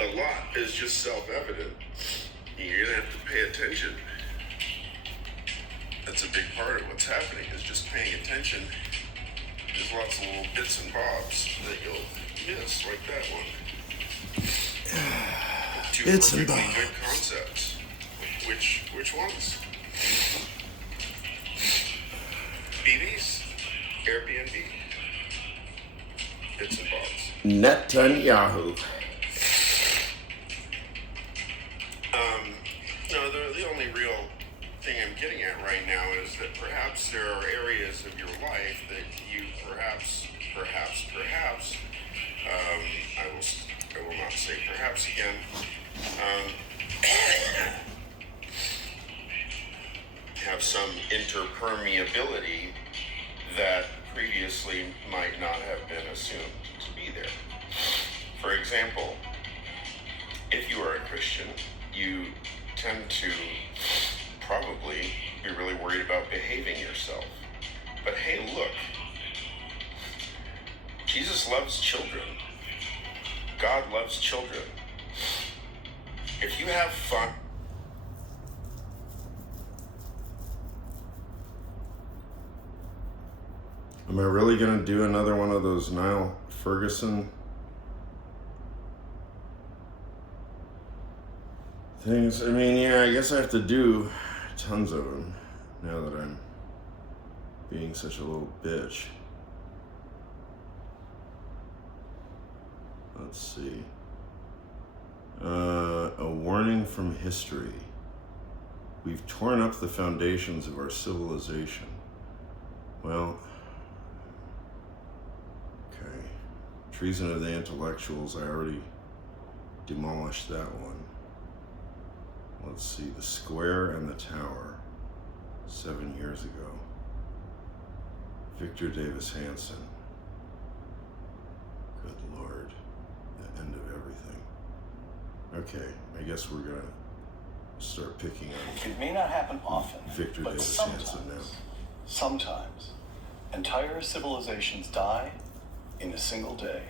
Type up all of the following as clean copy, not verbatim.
a lot is just self-evident. You're gonna have to pay attention. That's a big part of what's happening, is just paying attention. There's lots of little bits and bobs that you'll miss, like that one. Two Bits and perfectly bobs. good concepts. Which ones? BBs? Airbnb? Bits and bobs. Netanyahu. No, the only real thing I'm getting at right now is that perhaps there are areas of your life that you perhaps, I will not say perhaps again, have some interpermeability that previously might not have been assumed to be there. For example, if you are a Christian, you tend to probably be really worried about behaving yourself. But hey, look, Jesus loves children. God loves children. If you have fun, Am I really gonna do another one of those Niall Ferguson things? I mean, yeah, I guess I have to do tons of them now that I'm being such a little bitch. Let's see. A warning from history. We've torn up the foundations of our civilization. Well, okay. Treason of the Intellectuals, I already demolished that one. Let's see, The Square and the Tower, 7 years ago. Victor Davis Hansen. Good Lord, the end of everything. Okay, I guess we're gonna start picking on It may not happen often, Victor but Davis Hansen now. sometimes, entire civilizations die in a single day.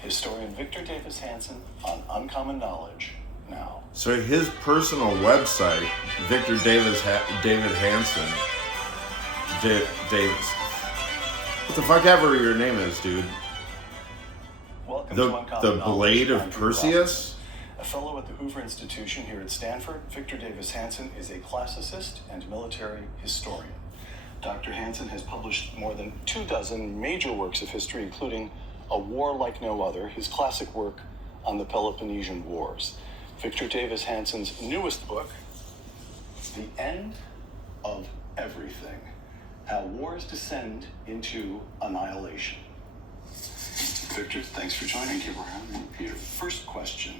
Historian Victor Davis Hansen on Uncommon Knowledge now. So his personal website, Victor Davis David Hansen, Davis. What the fuck ever your name is, dude. Welcome to Uncommon The Knowledge. Blade of I'm Drew Perseus? Robbins. A fellow at the Hoover Institution here at Stanford, Victor Davis Hansen is a classicist and military historian. Dr. Hansen has published more than 24 major works of history, including A War Like No Other, his classic work on the Peloponnesian Wars. Victor Davis Hansen's newest book, The End of Everything: How Wars Descend into Annihilation. Victor, thanks for joining. Thank you for having me, Peter. First question.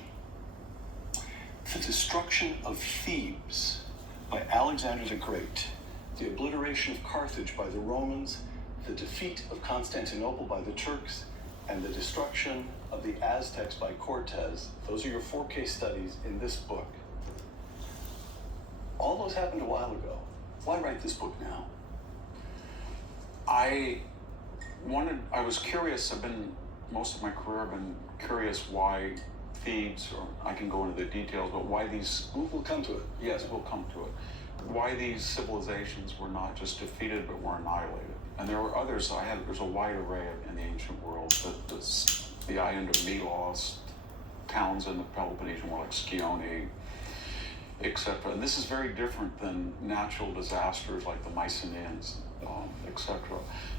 The Destruction of Thebes by Alexander the Great, the obliteration of Carthage by the Romans, the defeat of Constantinople by the Turks, and the destruction of the Aztecs by Cortez. Those are your 4 case studies in this book. All those happened a while ago. Why write this book now? I was curious. Most of my career, I've been curious why Thebes, or I can go into the details, but why these... We'll come to it. Yes, we'll come to it. Why these civilizations were not just defeated, but were annihilated. And there were others. There's a wide array in the ancient world. The island of Melos, towns in the Peloponnesian War like Scione, etc. And this is very different than natural disasters like the Mycenaeans, etc.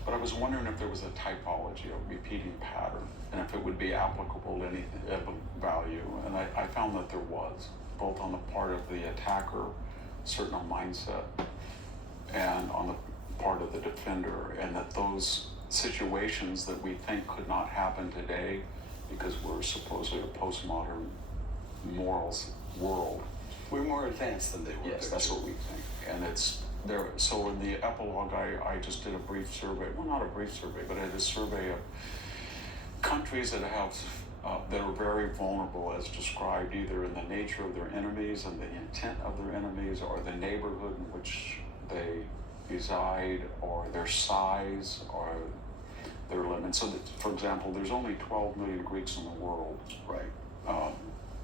But I was wondering if there was a typology, a repeating pattern, and if it would be applicable to anything of value. And I found that there was, both on the part of the attacker, certain mindset, and on the part of the defender, and that those situations that we think could not happen today because we're supposedly a postmodern morals world. We're more advanced than they were. Yes, that's what we think. And it's there. So in the epilogue, I just did a brief survey. Well, not a brief survey, but I did a survey of countries that have that are very vulnerable, as described either in the nature of their enemies and the intent of their enemies, or the neighborhood in which they reside, or their size, or their limits. So that, for example, there's only 12 million Greeks in the world. Right.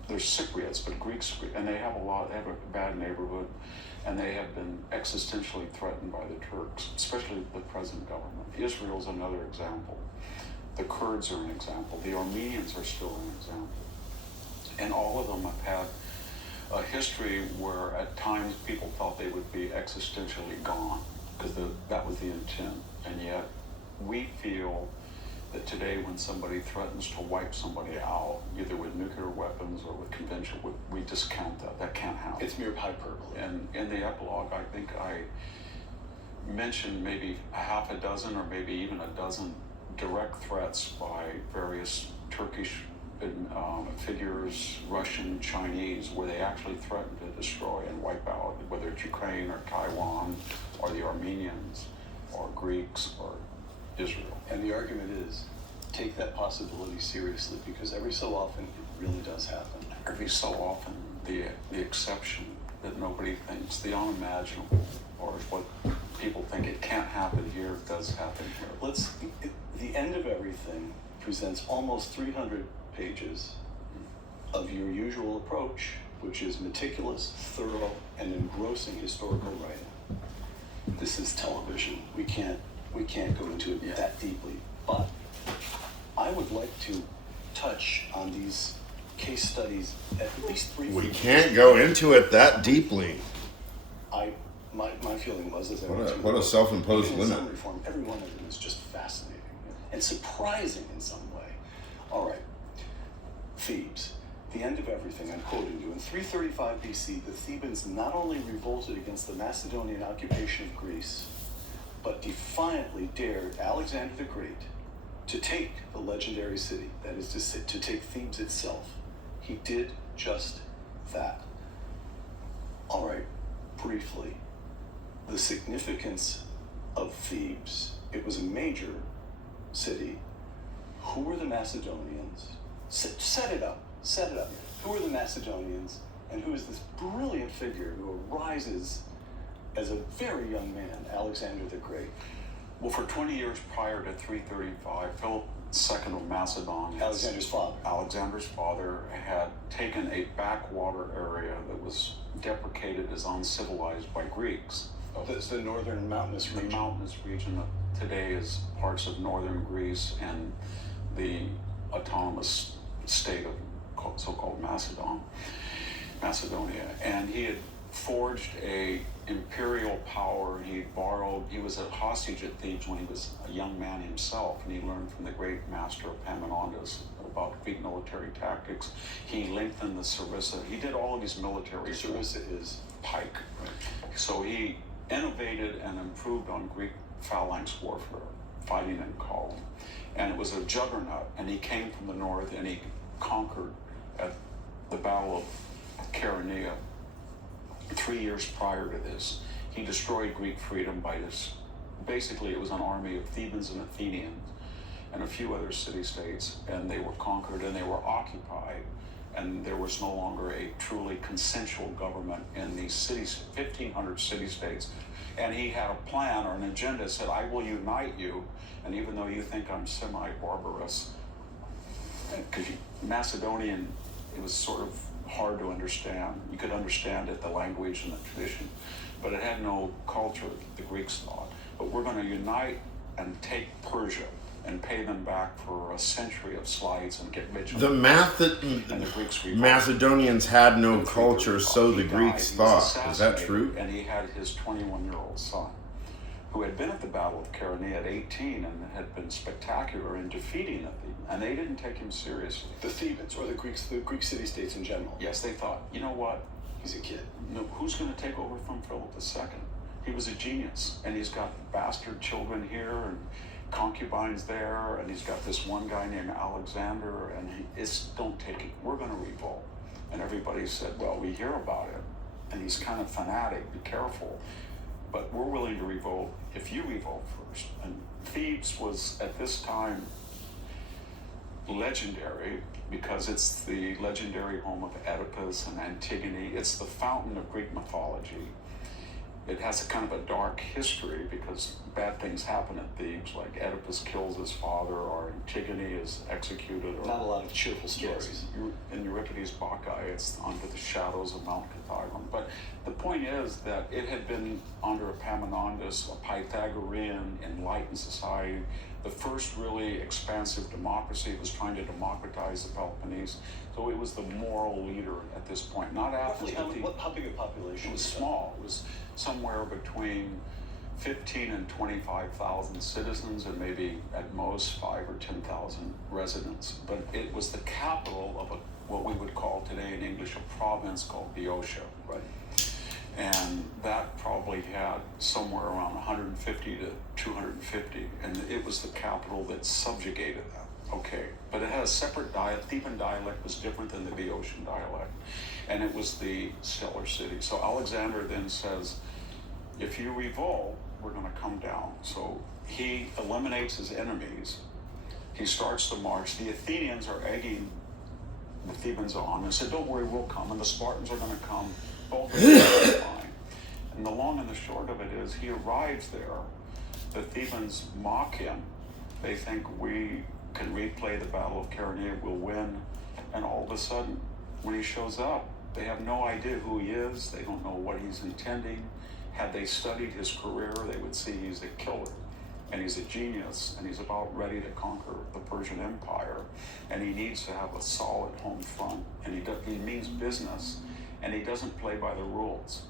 there's Cypriots, but Greek Cypriot, and they have a bad neighborhood, and they have been existentially threatened by the Turks, especially the present government. Israel's another example. The Kurds are an example. The Armenians are still an example. And all of them have had a history where at times people thought they would be existentially gone, because that was the intent. And yet we feel that today when somebody threatens to wipe somebody out, either with nuclear weapons or with conventional, we discount that. That can't happen. It's mere hyperbole. And in the epilogue, I think I mentioned maybe a half a dozen or maybe even a dozen direct threats by various Turkish figures, Russian, Chinese, where they actually threatened to destroy and wipe out, whether it's Ukraine or Taiwan or the Armenians or Greeks or Israel. And the argument is, take that possibility seriously, because every so often it really does happen. Every so often, the exception that nobody thinks, the unimaginable, or what people think it can't happen here, does happen here. The end of everything presents almost 300 pages of your usual approach, which is meticulous, thorough, and engrossing historical writing. This is television. We can't go into it that deeply, but I would like to touch on these case studies at least briefly. We can't go into it that deeply. My feeling was, as I What a self-imposed limit. Some reform, every one of them is just fascinating and surprising in some way. All right, Thebes, the end of everything. I'm quoting you. In 335 BC, the Thebans not only revolted against the Macedonian occupation of Greece, but defiantly dared Alexander the Great to take the legendary city, that is to take Thebes itself. He did just that. All right, briefly, the significance of Thebes. It was a major city. Who were the Macedonians? Set it up. Who are the Macedonians, and who is this brilliant figure who arises as a very young man, Alexander the Great? Well, for 20 years prior to 335, Philip II of Macedon, Alexander's father, had taken a backwater area that was deprecated as uncivilized by Greeks. That's the northern mountainous region. The mountainous region that today is parts of northern Greece and the autonomous state of so-called Macedonia. And he had forged a imperial power. He was a hostage at Thebes when he was a young man himself, and he learned from the great master of Epaminondas about Greek military tactics. He lengthened the sarissa. He did all of these military. Sarissa is pike. Right. So he innovated and improved on Greek phalanx warfare, fighting in column. And it was a juggernaut, and he came from the north, and he conquered at the Battle of Chaeronea 3 years prior to this. He destroyed Greek freedom by this. Basically, it was an army of Thebans and Athenians and a few other city-states, and they were conquered and they were occupied, and there was no longer a truly consensual government in these cities, 1,500 city-states. And he had a plan or an agenda that said, I will unite you, and even though you think I'm semi-barbarous, because Macedonian, it was sort of hard to understand. You could understand it, the language and the tradition, but it had no culture, the Greeks thought. But we're going to unite and take Persia and pay them back for a century of slides and get rich. The math that and the Greeks Macedonians had no culture, so the Greeks thought. Is that true? And he had his 21-year-old son, who had been at the Battle of Chaeronea at 18 and had been spectacular in defeating it. And they didn't take him seriously. The Thebans, or the Greek city-states in general. Yes, they thought, you know what? He's a kid. No, who's going to take over from Philip II? He was a genius, and he's got bastard children here and concubines there, and he's got this one guy named Alexander, and don't take it. We're going to revolt. And everybody said, well, we hear about it, and he's kind of fanatic. Be careful. But we're willing to revolt if you revolt first. And Thebes was, at this time, legendary because it's the legendary home of Oedipus and Antigone. It's the fountain of Greek mythology. it has a kind of a dark history because bad things happen at Thebes, like Oedipus kills his father, or Antigone is executed. Or, Not a lot of cheerful stories. yes, in Euripides' Bacchae, it's under the shadows of Mount Kithairon. But the point is that it had been under Epaminondas, a Pythagorean enlightened society, the first really expansive democracy. It was trying to democratize the Peloponnese. So it was the moral leader at this point, not Athens. Roughly, how big a population? It was small. It was somewhere between 15 and 25,000 citizens, and maybe at most 5 or 10,000 residents. But it was the capital of what we would call today in English a province called Boeotia. Right. And that probably had somewhere around 150 to 250, and it was the capital that subjugated them. Okay, but it had a separate dialect. Theban dialect was different than the Boeotian dialect, and it was the stellar city. So Alexander then says, if you revolt, we're going to come down. So he eliminates his enemies. He starts the march. The Athenians are egging the Thebans on and said, don't worry, we'll come. And the Spartans are going to come. Both of them are fine. And the long and the short of it is, he arrives there. The Thebans mock him. They think we can replay the Battle of Chaeronea, we'll win. And all of a sudden, when he shows up, they have no idea who he is. They don't know what he's intending. Had they studied his career, they would see he's a killer. And he's a genius, and he's about ready to conquer the Persian Empire. And he needs to have a solid home front. And he means business. And he doesn't play by the rules.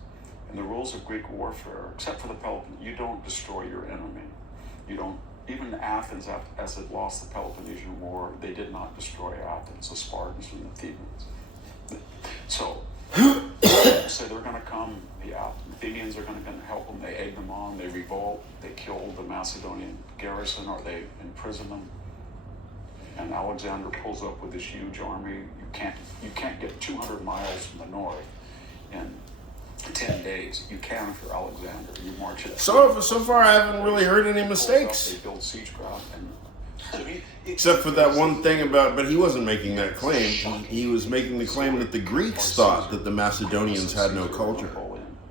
And the rules of Greek warfare, except for the Peloponnesians, you don't destroy your enemy. You don't. Even Athens, as it lost the Peloponnesian War, they did not destroy Athens, the Spartans and the Thebans. So they're going to come, the Athenians are going to help them, they egg them on, they revolt, they kill the Macedonian garrison, or they imprison them. And Alexander pulls up with this huge army. You can't get 200 miles from the north in 10 days. You can if you're Alexander. You march it. So far, I haven't really heard any mistakes. They build siegecraft, and Except for that one thing about, but he wasn't making that claim. He was making the claim that the Greeks thought that the Macedonians had no culture.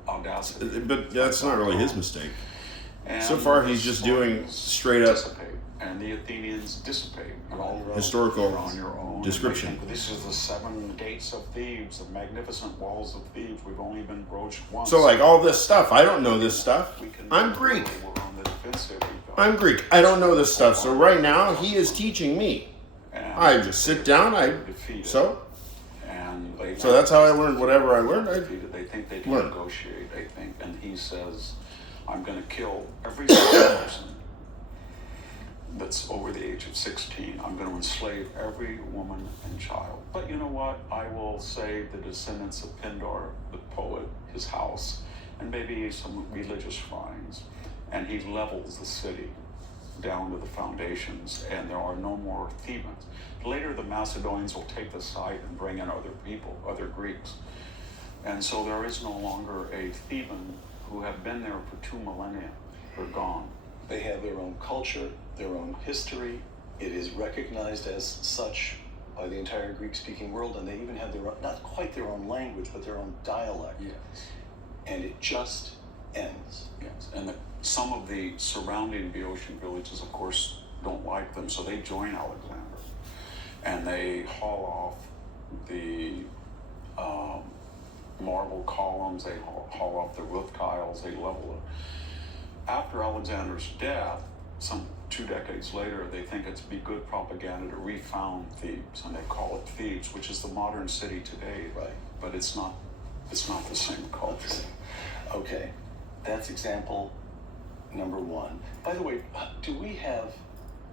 But that's not really his mistake. So far, he's just doing straight up and the Athenians dissipate. historical on your own. description. This is the 7 gates of Thebes, the magnificent walls of Thebes. We've only been broached once. So, like, all this stuff, I don't know this stuff. I'm Greek. We're on the defensive. I'm Greek. I don't know this stuff. So right now, he is teaching me. I just sit down. So that's how I learned whatever I learned. They think they can negotiate. They think, and he says, "I'm going to kill every person that's over the age of 16. I'm going to enslave every woman and child. But you know what? I will save the descendants of Pindar, the poet, his house, and maybe some religious shrines." And he levels the city down to the foundations, and there are no more Thebans. Later, the Macedonians will take the site and bring in other people, other Greeks. And so there is no longer a Theban who have been there for 2 millennia. They're gone. They have their own culture, their own history. It is recognized as such by the entire Greek-speaking world, and they even have their own, not quite their own language, but their own dialect. Yes. And it just ends. Yes, and some of the surrounding Boeotian villages, of course, don't like them, so they join Alexander. And they haul off the marble columns, they haul off the roof tiles, they level it. After Alexander's death, some 2 decades later, they think it'd be good propaganda to refound Thebes, and they call it Thebes, which is the modern city today. Right. But it's not the same culture. Okay, that's example number 1. By the way, do we have,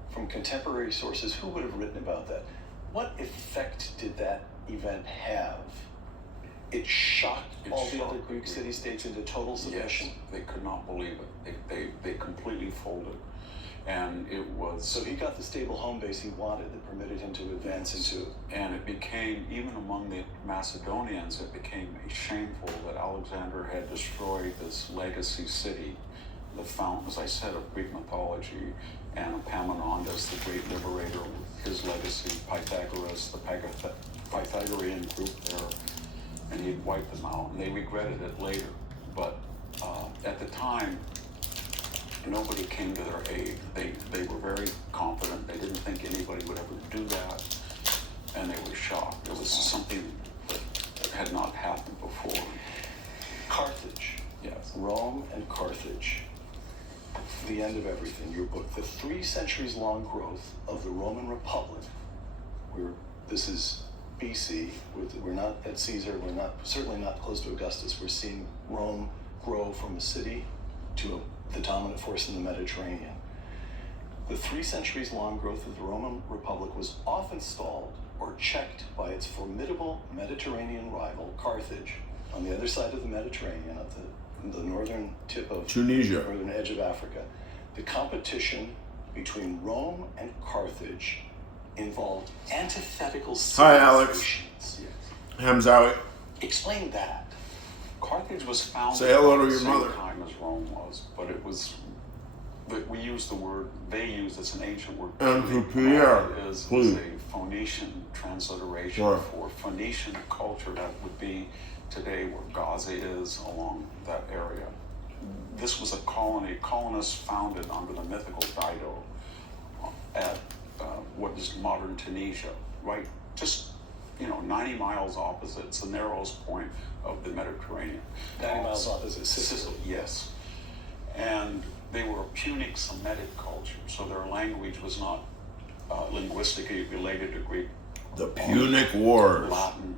from contemporary sources, who would have written about that? What effect did that event have? It shocked all the other Greek city-states into total submission? Yes, they could not believe it. They completely folded. And it was... So he got the stable home base he wanted that permitted him to advance into... And it became, even among the Macedonians, it became shameful that Alexander had destroyed this legacy city, the fountain, as I said, of Greek mythology, and Epaminondas, the great liberator, his legacy, Pythagoras, the Pythagorean group there, and he'd wiped them out, and they regretted it later. But at the time, nobody came to their aid. They were very confident. They didn't think anybody would ever do that, and they were shocked. It was something that had not happened before. Carthage. Yes. Rome and Carthage. The end of everything. Your book, the 3 centuries long growth of the Roman Republic. This is BC. We're not at Caesar. We're certainly not close to Augustus. We're seeing Rome grow from a city to the dominant force in the Mediterranean. The 3 centuries long growth of the Roman Republic was often stalled or checked by its formidable Mediterranean rival, Carthage, on the other side of the Mediterranean, at the northern tip of Tunisia. northern edge of Africa. The competition between Rome and Carthage involved antithetical Hi, Alex. civilizations. Hamzawi. Explain that. Carthage was founded Say hello to at the your same mother. time as Rome was, but it was. But we use the word they use. It's an ancient word. Anthropia, Is please. a Phoenician transliteration Sure. for Phoenician culture that would be today where Gaza is along that area. This was a colony. Colonists founded under the mythical Dido at what is modern Tunisia, right? Just 90 miles opposite. It's the narrowest point of the Mediterranean. 90 miles opposite Sicily. Yes. And they were a Punic Semitic culture, so their language was not linguistically related to Greek. The Punic Wars. Latin.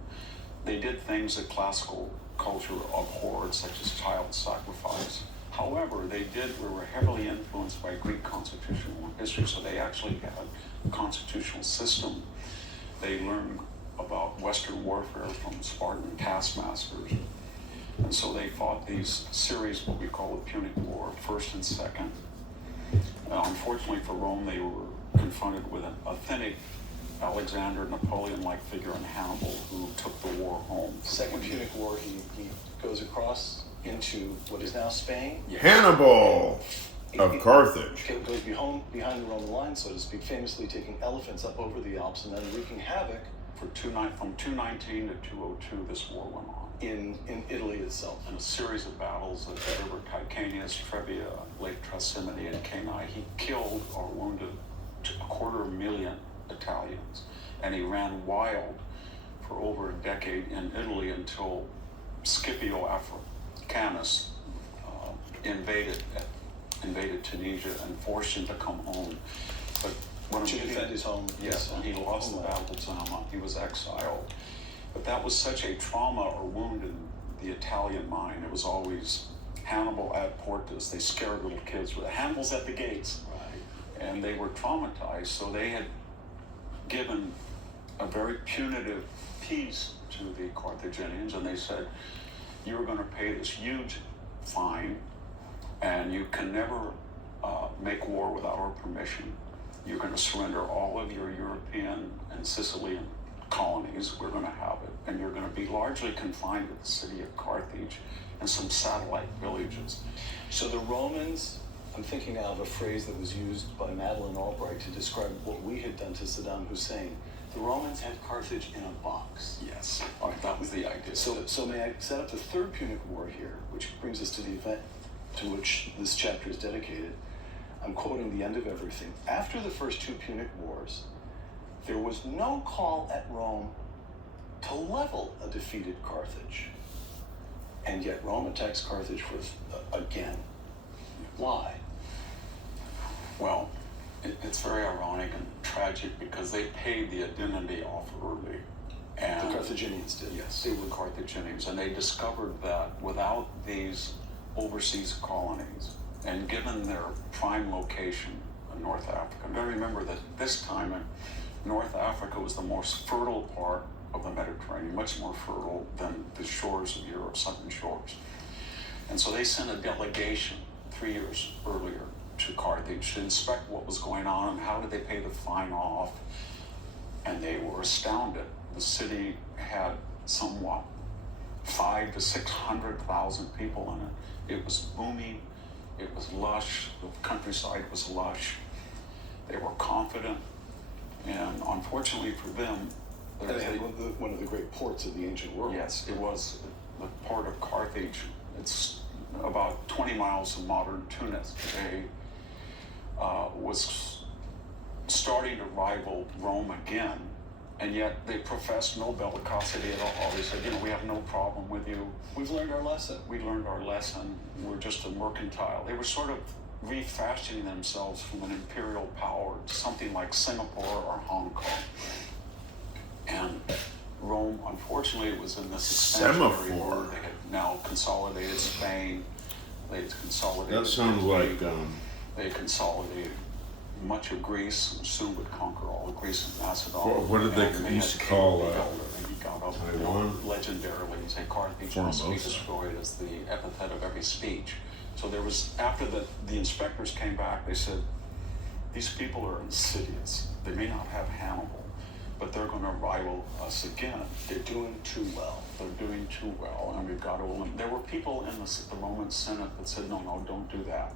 They did things that classical culture abhorred, such as child sacrifice. However, they were heavily influenced by Greek constitutional history, so they actually had a constitutional system. They learned about Western warfare from Spartan taskmasters. And so they fought these series, what we call the Punic War, first and second. Unfortunately for Rome, they were confronted with an authentic Alexander Napoleon-like figure in Hannibal, who took the war home. Second Punic War, he goes across into what is now Spain. Hannibal of Carthage. It goes behind the Roman lines, so to speak, famously taking elephants up over the Alps and then wreaking havoc From 219 to 202, this war went on. in Italy itself. In a series of battles at the river Caecanius, Trebia, Lake Trasimene, and Cannae, he killed or wounded 250,000 Italians, and he ran wild for over a decade in Italy until Scipio Africanus invaded Tunisia and forced him to come home. But To defend his home. Yes, and he lost the battle to Zama. He was exiled. But that was such a trauma or wound in the Italian mind. It was always Hannibal ad portas. They scared little kids with Hannibal's at the gates. Right. And they were traumatized, so they had given a very punitive peace to the Carthaginians, and they said, you're going to pay this huge fine, and you can never make war without our permission. You're going to surrender all of your European and Sicilian colonies. We're going to have it. And you're going to be largely confined to the city of Carthage and some satellite villages. So the Romans, I'm thinking now of a phrase that was used by Madeleine Albright to describe what we had done to Saddam Hussein. The Romans had Carthage in a box. Yes, that was the idea. So may I set up the Third Punic War here, which brings us to the event to which this chapter is dedicated. I'm quoting the end of everything. After the first 2 Punic Wars, there was no call at Rome to level a defeated Carthage. And yet Rome attacks Carthage again. Why? Well, it's very ironic and tragic because they paid the indemnity off early. And The Carthaginians did. yes, they were Carthaginians, and they discovered that without these overseas colonies, and given their prime location in North Africa, you got to remember that this time North Africa was the most fertile part of the Mediterranean, much more fertile than the shores of Europe, southern shores. And so they sent a delegation 3 years earlier to Carthage to inspect what was going on and how did they pay the fine off. And they were astounded. The city had somewhat 500,000 to 600,000 people in it. It was booming. It was lush. The countryside was lush. They were confident. And unfortunately for them, And they had one of the great ports of the ancient world. yes, it was the port of Carthage. It's about 20 miles of modern Tunis. They was starting to rival Rome again, and yet they professed no bellicosity at all. They said, we have no problem with you. We've learned our lesson. We learned our lesson. We're just a mercantile. They were sort of refashioning themselves from an imperial power to something like Singapore or Hong Kong. And Rome, unfortunately, was in this expansionary mode. They had now consolidated Spain. They had consolidated. That sounds like. They consolidated much of Greece, and soon would conquer all of Greece and Macedonia. What did they used to call Taiwan? Legendarily, say Carthage must be destroyed as the epithet of every speech. So there was, after the inspectors came back, they said, these people are insidious. They may not have Hannibal, but they're going to rival us again. They're doing too well. They're doing too well, and we've got to eliminate. There were people in the Roman Senate that said, no, don't do that.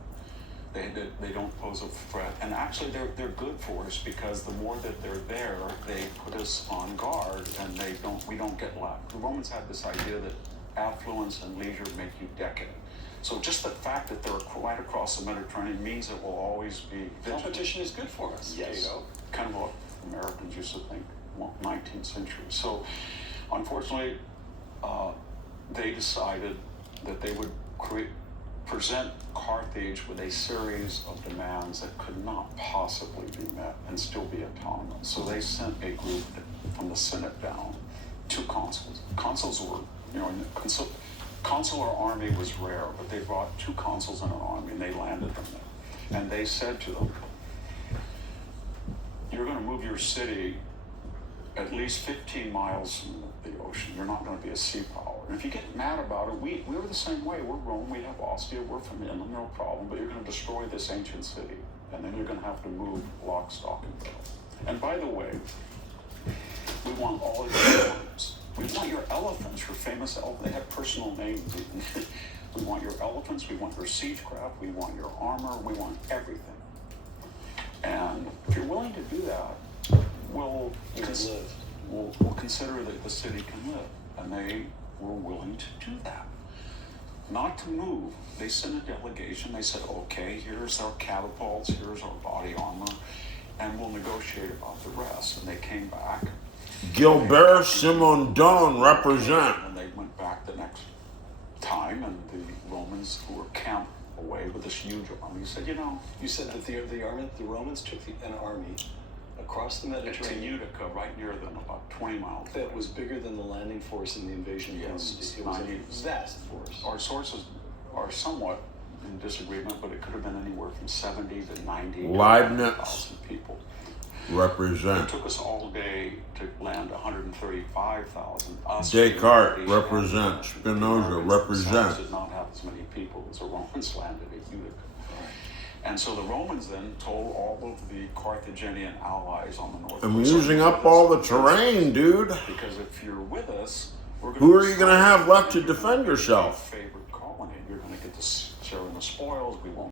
They don't pose a threat, and actually they're good for us, because the more that they're there, they put us on guard, and we don't get left. The Romans had this idea that affluence and leisure make you decadent. So just the fact that they're right across the Mediterranean means it will always be vigilant. Competition is good for us. Yes, kind of what Americans used to think, 19th century. So unfortunately, they decided that they would present Carthage with a series of demands that could not possibly be met and still be autonomous. So they sent a group from the Senate down, 2 consuls. Consuls were, consular army was rare, but they brought 2 consuls in an army, and they landed them there. And they said to them, you're going to move your city at least 15 miles from the ocean. You're not going to be a sea power. And if you get mad about it, we were the same way. We're Rome, we have Ostia, we're from inland, no problem, but you're going to destroy this ancient city. And then you're going to have to move lock, stock, and barrel. And by the way, we want all of your elephants. We want your elephants, your famous elephants. They have personal names even. We want your elephants, we want your siege craft, we want your armor, we want everything. And if you're willing to do that, we'll consider that the city can live. And they were willing to do that. Not to move. They sent a delegation. They said, okay, here's our catapults, here's our body armor, and we'll negotiate about the rest. And they came back. Gilbert Simondon represent. And they went back the next time, and the Romans, who were camped away with this huge army, said, You said that the Romans took an army across the Mediterranean. To Utica, right near them, about 20 miles away. That was bigger than the landing force in the invasion. Yes, it was a vast force. Our sources are somewhat in disagreement, but it could have been anywhere from 70 to 90 thousand people. Represent. It took us all day to land 135,000. Descartes represent. Spinoza represent. Did not have as many people as the Romans landed at Utica. And so the Romans then told all of the Carthaginian allies on the north. I'm using up all the terrain, dude. Because if you're with us, we're going Who are you going to have left to defend yourself? Favorite colony. You're going to get to share in the spoils.